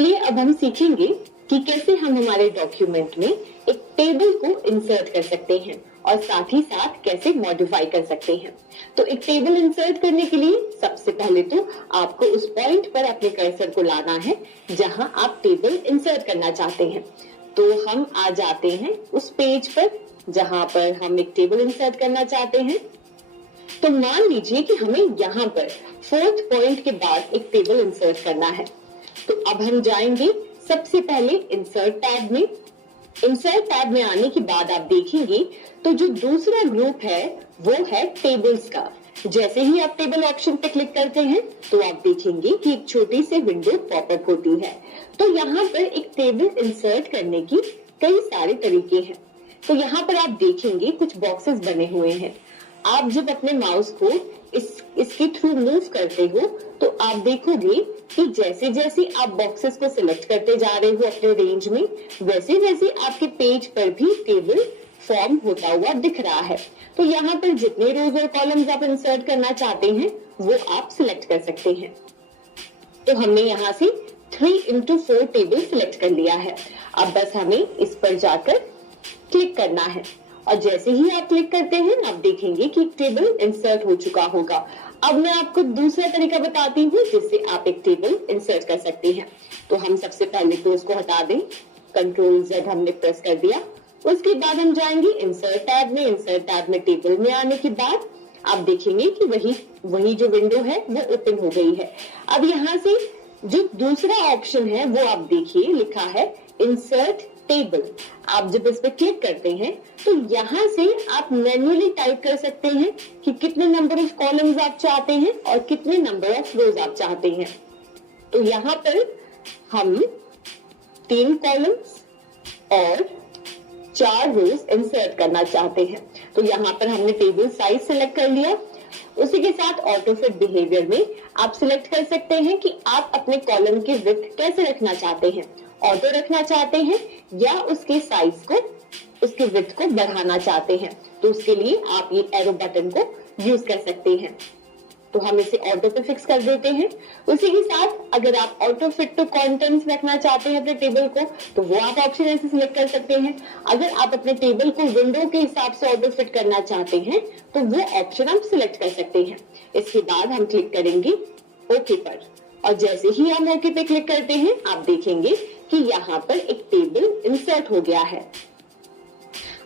चलिए अब हम सीखेंगे कि कैसे हम हमारे डॉक्यूमेंट में एक टेबल को इंसर्ट कर सकते हैं और साथ ही साथ कैसे मॉडिफाई कर सकते हैं। तो एक टेबल इंसर्ट करने के लिए सबसे पहले तो आपको उस पॉइंट पर अपने कर्सर को लाना है जहां आप टेबल इंसर्ट करना चाहते हैं। तो हम आ जाते हैं उस पेज पर जहां पर हम एक टेबल इंसर्ट करना चाहते हैं। तो मान लीजिए कि हमें यहाँ पर 4th पॉइंट के बाद एक टेबल इंसर्ट करना है। तो अब हम जाएंगे सबसे पहले इंसर्ट टैब में। इंसर्ट टैब में आने के बाद आप देखेंगे तो जो दूसरा ग्रुप है वो है टेबल्स का। जैसे ही आप टेबल ऑप्शन पे क्लिक करते हैं तो आप देखेंगे कि एक छोटी सी विंडो पॉपअप होती है। तो यहाँ पर एक टेबल इंसर्ट करने की कई सारे तरीके हैं। तो यहाँ पर आप देखेंगे कुछ बॉक्सेस बने हुए हैं। आप जब अपने माउस को इसके थ्रू मूव करते हो तो आप देखोगे कि जैसे जैसे आप बॉक्सेस को सिलेक्ट करते जा रहे हो अपने रेंज में, वैसे वैसे आपके पेज पर भी टेबल फॉर्म होता हुआ दिख रहा है। तो यहाँ पर जितने रोज और कॉलम्स आप इंसर्ट करना चाहते हैं वो आप सिलेक्ट कर सकते हैं। तो हमने यहाँ से 3x4 टेबल सिलेक्ट कर लिया है। अब बस हमें इस पर जाकर क्लिक करना है और जैसे ही आप क्लिक करते हैं आप देखेंगे कि टेबल इंसर्ट हो चुका होगा। अब मैं आपको दूसरा तरीका बताती हूँ जिससे आप एक टेबल इंसर्ट कर सकते हैं। तो हम सबसे पहले तो इसको हटा दें, Ctrl+Z हमने प्रेस कर दिया। उसके बाद हम जाएंगे इंसर्ट टैब में। इंसर्ट टैब में टेबल में आने के बाद आप देखेंगे कि वही जो विंडो है वो ओपन हो गई है। अब यहाँ से जो दूसरा ऑप्शन है वो आप देखिए लिखा है इंसर्ट टेबल। आप जब इस पे क्लिक करते हैं तो यहाँ से आप मैन्युअली टाइप कर सकते हैं कि कितने नंबर ऑफ कॉलम्स आप चाहते हैं और कितने नंबर ऑफ रोज आप चाहते हैं। तो यहाँ पर हम 3 कॉलम्स और 4 रोज इंसर्ट करना चाहते हैं। तो यहाँ पर हमने टेबल साइज सिलेक्ट कर लिया। उसी के साथ ऑटो फिट बिहेवियर में आप सिलेक्ट कर सकते हैं कि आप अपने कॉलम की विड्थ कैसे रखना चाहते हैं, ऑटो रखना चाहते हैं या उसके साइज को, उसके विड्थ को बढ़ाना चाहते हैं। तो उसके लिए आप ये एरो बटन को यूज कर सकते हैं। तो हम इसे ऑटो पे फिक्स कर देते हैं। उसी के साथ अगर आप ऑटो फिट टू कंटेंट्स रखना चाहते हैं अपने टेबल को तो वो आप ऑप्शन ऐसे सिलेक्ट कर सकते हैं। अगर आप अपने टेबल को विंडो के हिसाब से ऑटो फिट करना चाहते हैं तो वो ऑप्शन आप सिलेक्ट कर सकते हैं। इसके बाद हम क्लिक करेंगे ओके पर और जैसे ही हम ओके पे क्लिक करते हैं आप देखेंगे कि यहाँ पर एक टेबल इंसर्ट हो गया है।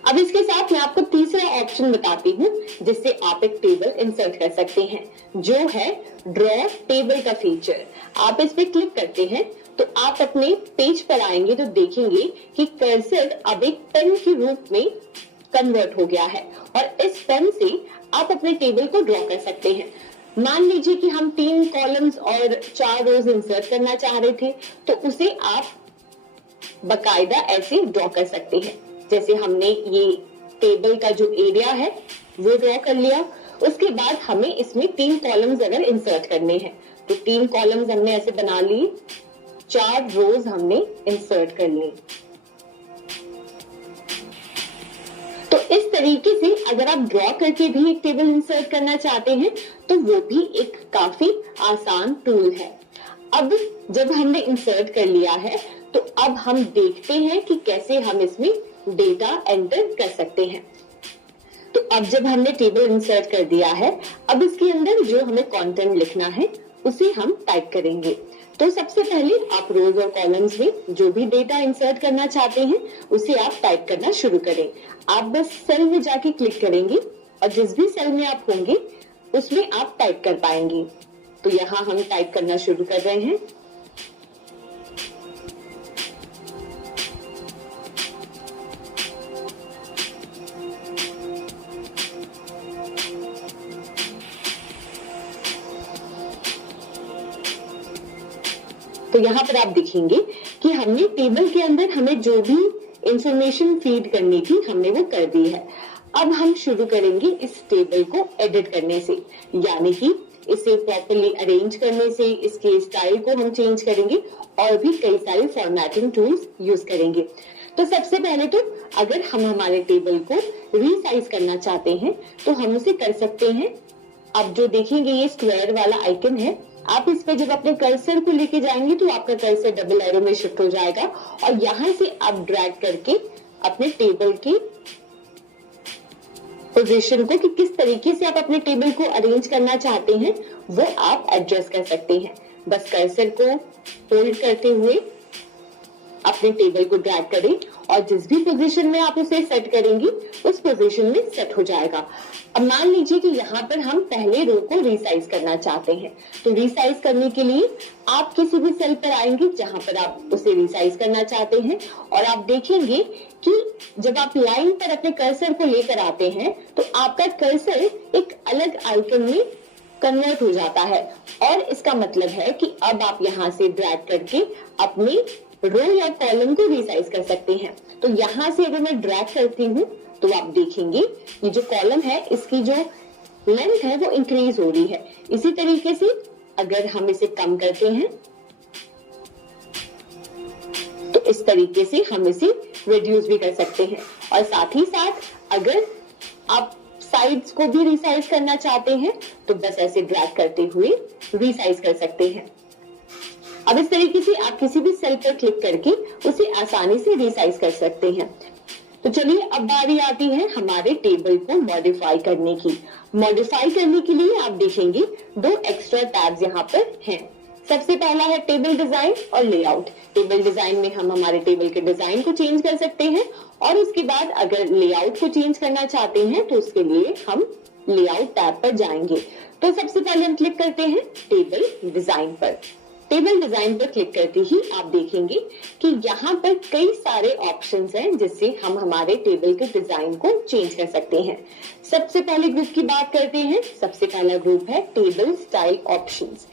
अब इसके साथ मैं आपको तीसरा ऑप्शन बताती हूँ जिससे आप एक टेबल इंसर्ट कर सकते हैं, जो है ड्रॉ टेबल का फीचर। आप इस पे क्लिक करते हैं तो आप अपने पेज पर आएंगे तो देखेंगे कि कर्सर अब एक पेन के रूप में कन्वर्ट हो गया है और इस पेन से आप अपने टेबल को ड्रॉ कर सकते हैं। मान लीजिए कि हम 3 कॉलम्स और 4 रोज इंसर्ट करना चाह रहे थे तो उसे आप बकायदा ऐसे ड्रॉ कर सकते हैं। जैसे हमने ये टेबल का जो एरिया है वो ड्रॉ कर लिया। उसके बाद हमें इसमें 3 कॉलम्स अगर इंसर्ट करने हैं तो 3 कॉलम्स हमने ऐसे बना लिए, 4 रोज हमने इंसर्ट कर लिए। तो इस तरीके से अगर आप ड्रॉ करके भी एक टेबल इंसर्ट करना चाहते हैं तो वो भी एक काफी आसान टूल है। अब जब हमने इंसर्ट कर लिया है तो अब हम देखते हैं कि कैसे हम इसमें डेटा एंटर कर सकते हैं। तो अब जब हमने टेबल इंसर्ट कर दिया है अब इसके अंदर जो हमें कंटेंट लिखना है उसे हम टाइप करेंगे। तो सबसे पहले आप रोज और कॉलम्स में जो भी डेटा इंसर्ट करना चाहते हैं उसे आप टाइप करना शुरू करें। आप बस सेल में जाके क्लिक करेंगे और जिस भी सेल में आप होंगे उसमें आप टाइप कर पाएंगे। तो यहाँ हम टाइप करना शुरू कर रहे हैं। तो यहाँ पर आप देखेंगे कि हमने टेबल के अंदर हमें जो भी इंफॉर्मेशन फीड करनी थी हमने वो कर दी है। अब हम शुरू करेंगे इस टेबल को एडिट करने से, यानी कि इसे प्रॉपर्ली अरेंज करने से, इसके स्टाइल को हम चेंज करेंगे और भी कई सारे फॉर्मेटिंग टूल्स यूज करेंगे। तो सबसे पहले तो अगर हम हमारे टेबल को रीसाइज करना चाहते हैं तो हम उसे कर सकते हैं। अब जो देखेंगे ये स्क्वायर वाला आइकन है आप इस पे जब अपने कर्सर को लेके जाएंगे तो आपका कर्सर डबल एरो में शिफ्ट हो जाएगा और यहाँ से आप ड्रैग करके अपने टेबल की पोजीशन को, कि किस तरीके से आप अपने टेबल को अरेंज करना चाहते हैं, वो आप एडजस्ट कर सकते हैं। बस कर्सर को होल्ड करते हुए अपने टेबल को ड्रैग करें और जिस भी पोजीशन में आप उसे सेट करेंगी उस पोजीशन में सेट हो जाएगा। अब मान लीजिए कि यहाँ पर हम पहले रो को रिसाइज करना चाहते हैं, तो रिसाइज करने के लिए आप किसी भी सेल पर आएंगे जहां पर आप उसे रिसाइज करना चाहते हैं और आप देखेंगे कि जब आप लाइन पर अपने कर्सर को लेकर आते हैं तो आपका कर्सर एक अलग आइकन में कन्वर्ट हो जाता है और इसका मतलब है कि अब आप यहाँ से ड्रैग करके अपनी रो या कॉलम को रिसाइज कर सकते हैं। तो यहाँ से अगर मैं ड्रैग करती हूँ तो आप देखेंगे ये जो कॉलम है इसकी जो लेंथ है वो इंक्रीज हो रही है। इसी तरीके से अगर हम इसे कम करते हैं तो इस तरीके से हम इसे रिड्यूस भी कर सकते हैं और साथ ही साथ अगर आप साइड्स को भी रिसाइज करना चाहते हैं तो बस ऐसे ड्रैग करते हुए रिसाइज कर सकते हैं। अब इस तरीके से आप किसी भी सेल पर क्लिक करके उसे आसानी से रिसाइज कर सकते हैं। तो चलिए अब बारी आती है हमारे टेबल को मॉडिफाई करने की। मॉडिफाई करने के लिए आप देखेंगे दो एक्स्ट्रा टैब्स यहाँ पर हैं। सबसे पहला है टेबल डिजाइन और लेआउट। टेबल डिजाइन में हम हमारे टेबल के डिजाइन को चेंज कर सकते हैं और उसके बाद अगर लेआउट को चेंज करना चाहते हैं तो उसके लिए हम लेआउट टैब पर जाएंगे। तो सबसे पहले हम क्लिक करते हैं टेबल डिजाइन पर। टेबल डिजाइन पर क्लिक करते ही आप देखेंगे कि यहाँ पर कई सारे ऑप्शंस हैं जिससे हम हमारे टेबल के डिजाइन को चेंज कर सकते हैं। सबसे पहले ग्रुप की बात करते हैं। सबसे पहला ग्रुप है टेबल स्टाइल ऑप्शंस,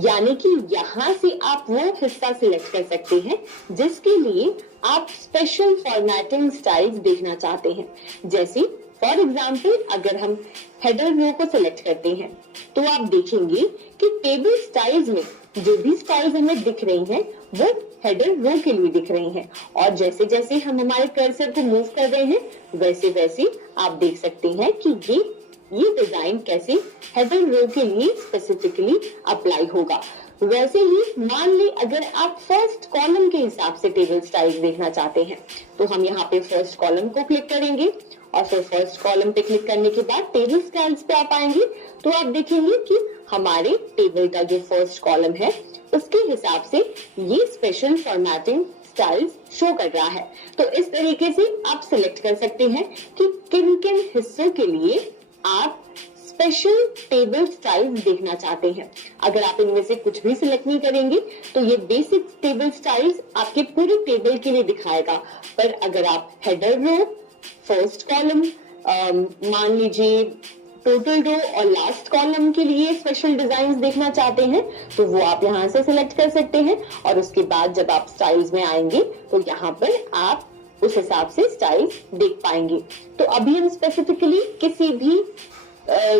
यानी कि यहाँ से आप वो हिस्सा सिलेक्ट कर सकते हैं जिसके लिए आप स्पेशल फॉर्मेटिंग स्टाइल्स देखना चाहते हैं। जैसे फॉर एग्जाम्पल अगर हम हेडर रो को सिलेक्ट करते हैं तो आप देखेंगे कि टेबल स्टाइल्स में जो भी स्टाइल्स हमें दिख रही हैं वो हेडर रो के लिए दिख रही हैं और जैसे जैसे हम हमारे कर्सर को मूव कर रहे हैं वैसे वैसे आप देख सकते हैं कि ये डिजाइन कैसे हेडर रो के लिए स्पेसिफिकली अप्लाई होगा। वैसे ही मान ली अगर आप फर्स्ट कॉलम के हिसाब से टेबल स्टाइल्स देखना चाहते हैं तो हम यहाँ पे फर्स्ट कॉलम को क्लिक करेंगे और फिर फर्स्ट कॉलम पे क्लिक करने के बाद टेबल स्टाइल्स पे आप आएंगे तो आप देखेंगे कि हमारे टेबल का जो फर्स्ट कॉलम है उसके हिसाब से ये स्पेशल फॉर्मेटिंग स्टाइल्स शो कर रहा है। तो इस तरीके से आप सिलेक्ट कर सकते हैं कि किन किन हिस्सों के लिए आप स्पेशल टेबल स्टाइल्स देखना चाहते हैं। अगर आप इनमें से कुछ भी सिलेक्ट नहीं करेंगे तो ये बेसिक टेबल स्टाइल्स आपके पूरे टेबल के लिए दिखाएगा, पर अगर आप हेडर रो, फर्स्ट कॉलम, मान लीजिए टोटल रो और लास्ट कॉलम के लिए स्पेशल डिजाइन देखना चाहते हैं तो वो आप यहाँ से सिलेक्ट कर सकते हैं और उसके बाद जब आप स्टाइल्स में आएंगे तो यहाँ पर आप उस हिसाब से स्टाइल्स देख पाएंगे। तो अभी हम स्पेसिफिकली किसी भी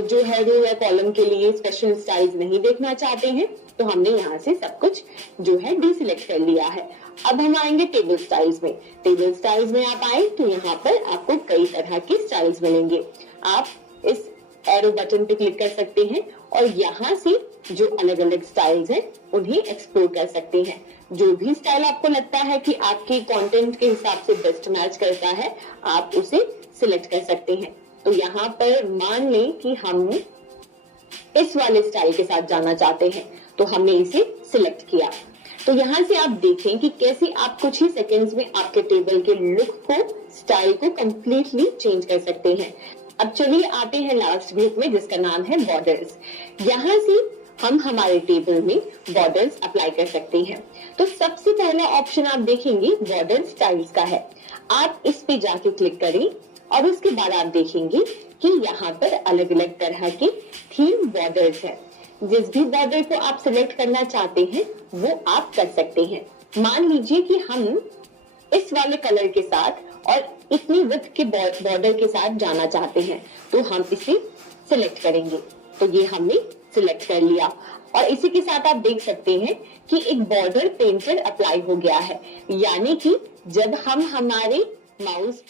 जो है रो या कॉलम के लिए स्पेशल स्टाइल्स नहीं देखना चाहते हैं तो हमने यहाँ से सब कुछ जो है डिसिलेक्ट कर लिया है। अब हम आएंगे टेबल स्टाइल्स में। टेबल स्टाइल्स में आप आए तो यहाँ पर आपको कई तरह के स्टाइल्स मिलेंगे। आप इस एरो बटन पे क्लिक कर सकते हैं और यहाँ से जो अलग अलग स्टाइल्स हैं उन्हें एक्सप्लोर कर सकते हैं। जो भी स्टाइल आपको लगता है कि आपके कंटेंट के हिसाब से बेस्ट मैच करता है आप उसे सिलेक्ट कर सकते हैं। तो यहाँ पर मान लें कि हम इस वाले स्टाइल के साथ जाना चाहते हैं तो हमने इसे सिलेक्ट किया। तो यहाँ से आप देखें कि कैसे आप कुछ ही सेकंड्स में आपके टेबल के लुक को, स्टाइल को कंप्लीटली चेंज कर सकते हैं। अब चलिए आते हैं लास्ट ग्रुप में जिसका नाम है बॉर्डर्स। यहाँ से हम हमारे टेबल में बॉर्डर्स अप्लाई कर सकते हैं। तो सबसे पहला ऑप्शन आप देखेंगे बॉर्डर स्टाइल्स का है। आप इस पे जाके क्लिक करें और उसके बाद आप देखेंगे कि यहाँ पर अलग अलग तरह के थीम बॉर्डर्स हैं। जिस भी बॉर्डर को आप सिलेक्ट करना चाहते हैं वो आप कर सकते हैं। मान लीजिए कि हम इस वाले कलर के साथ और इतनी विड्थ के बॉर्डर के साथ जाना चाहते हैं तो हम इसे सिलेक्ट करेंगे। तो ये हमने सिलेक्ट कर लिया और इसी के साथ आप देख सकते हैं कि एक बॉर्डर पेंटर अप्लाई हो गया है, यानी कि जब हम हमारे माउस